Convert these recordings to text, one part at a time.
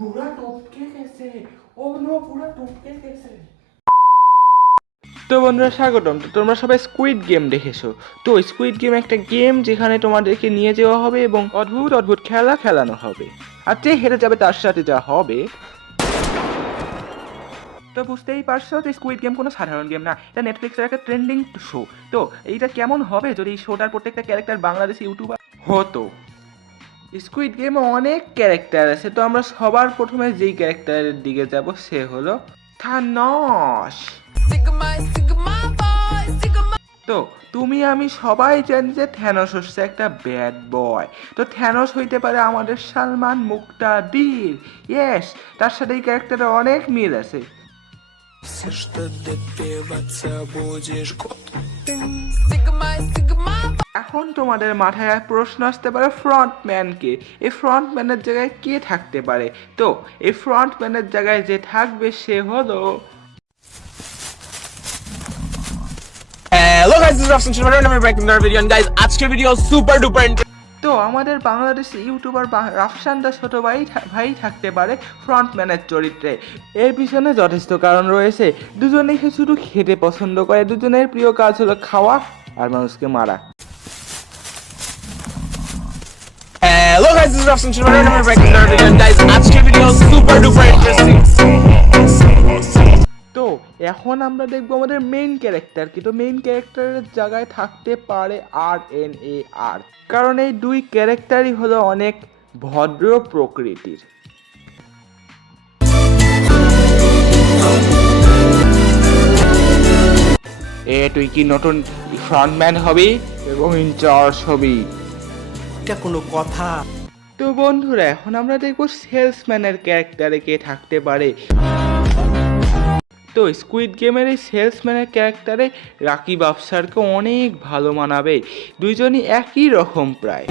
पूरा टपके कैसे ओ नो पूरा टपके कैसे। তো বন্ধুরা স্বাগতম। তো তোমরা সবাই স্কুইড গেম দেখেছো। তো স্কুইড গেম একটা গেম যেখানে তোমাদেরকে নিয়ে যাওয়া হবে এবং অদ্ভুত অদ্ভুত খেলা খেলানো হবে, আর যে হেরে যাবে তার সাথে যা হবে। তো বুঝতেই পারছো যে স্কুইড গেম কোনো সাধারণ গেম না, এটা নেটফ্লিক্সের একটা ট্রেন্ডিং শো। তো এইটা কেমন হবে যদি এই শোটার প্রত্যেকটা ক্যারেক্টার বাংলাদেশি ইউটিউবার হতো। স্কুইড গেমে অনেক ক্যারেক্টার আছে, তো আমরা সবার প্রথমে যেই ক্যারেক্টারের দিকে যাব সে হলো থানস। তো তুমি আমি সবাই জানি যে থ্যানোস হচ্ছে একটা ব্যাড বয়। তো থ্যানোস হইতে পারে আমাদের সালমান মুক্তাদির। ইয়েস, তার সাথে এই ক্যারেক্টারের অনেক মিল আছে। এখন তোমাদের মাথায় প্রশ্ন আসতে পারে ফ্রন্টম্যানকে, এই ফ্রন্টম্যানের জায়গায় কে থাকতে পারে। তো এই ফ্রন্টম্যানের জায়গায় যে থাকবে সে হলো Hello guys, this is Rafsan Sharma and I'm back in another video, and guys, আজকের ভিডিও সুপার ডুপার তো আমাদের বাংলাদেশি ইউটিউবার রাফসান দা ছোট ভাই থাকতে পারে ফ্রন্টম্যানের চরিত্রে। এর পিছনে যথেষ্ট কারণ রয়েছে। দুজনেই শুধু খেতে পছন্দ করে, দুজনের প্রিয় কাজ হলো খাওয়া আর মানুষকে মারা। Hello guys, this is Rafsan Sharma and I'm back in another video, and guys, আজকের ভিডিও সুপার ডুপার ইন্টারেস্টিং। তো এখন আমরা দেখবো আমাদের মেইন ক্যারেক্টার কি। তো মেইন ক্যারেক্টারের জায়গায় থাকতে পারে RNAR, কারণ এই দুই ক্যারেক্টারই হলো অনেক ভদ্র প্রকৃতির। তুই কি নতুন ফ্রন্টম্যান হবি এবং ইনচার্জ হবি? এটা কোনো কথা? তো বন্ধুরা এখন আমরা দেখবো সেলসম্যানের ক্যারেক্টারে কে থাকতে পারে। তো স্কুইড গেমের এই সেলসম্যানের ক্যারেক্টারে রাকিব আফসারকে অনেক ভালো মানাবে, দুইজনই একই রকম প্রায়।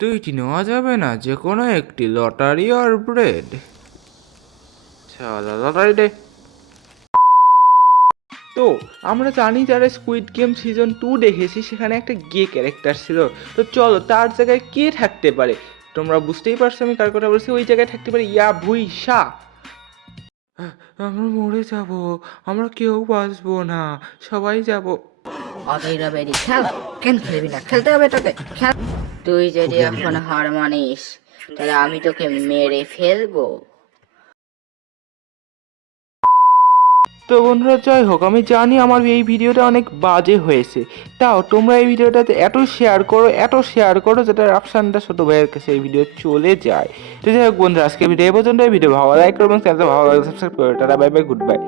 দুইটি নেওয়া যাবে না, যে কোনো একটি, লটারি আর ব্রেড। চলো লটারি দে। তো আমরা জানি যারা স্কুইড গেম সিজন 2 দেখেছি সেখানে একটা গে ক্যারেক্টার ছিল। তো চলো তার জায়গায় কে থাকতে পারে। তোমরা বুঝতেই পারছো আমি কার কথা বলছি। ওই জায়গায় থাকতে পারে ইয়া ভুইসা। আমরা মরে যাব, আমরা কেউ বাঁচবো না, সবাই যাব। অতইরা বেরি খেল, কেন খেলবি না? খেলতে হবে তোকে, খেল। তুই যদি এখন হার মানিস তাহলে আমি তোকে মেরে ফেলবো। তো বন্ধুরা যাই হোক, আমি জানি আমার এই ভিডিওটা অনেক বাজে হয়েছে, তাও তোমরা এই ভিডিওটাতে এত শেয়ার করো যেটা রাফসানটা ছোট ভাইয়ের কাছে এই ভিডিও চলে যায়। তো যাই হোক বন্ধুরা, আজকে ভিডিও এই পর্যন্ত। এই ভিডিও ভালো লাইক করবেন, চ্যানেলটা ভালো লাগলে সাবস্ক্রাইব করো। Tata, bye bye, good bye.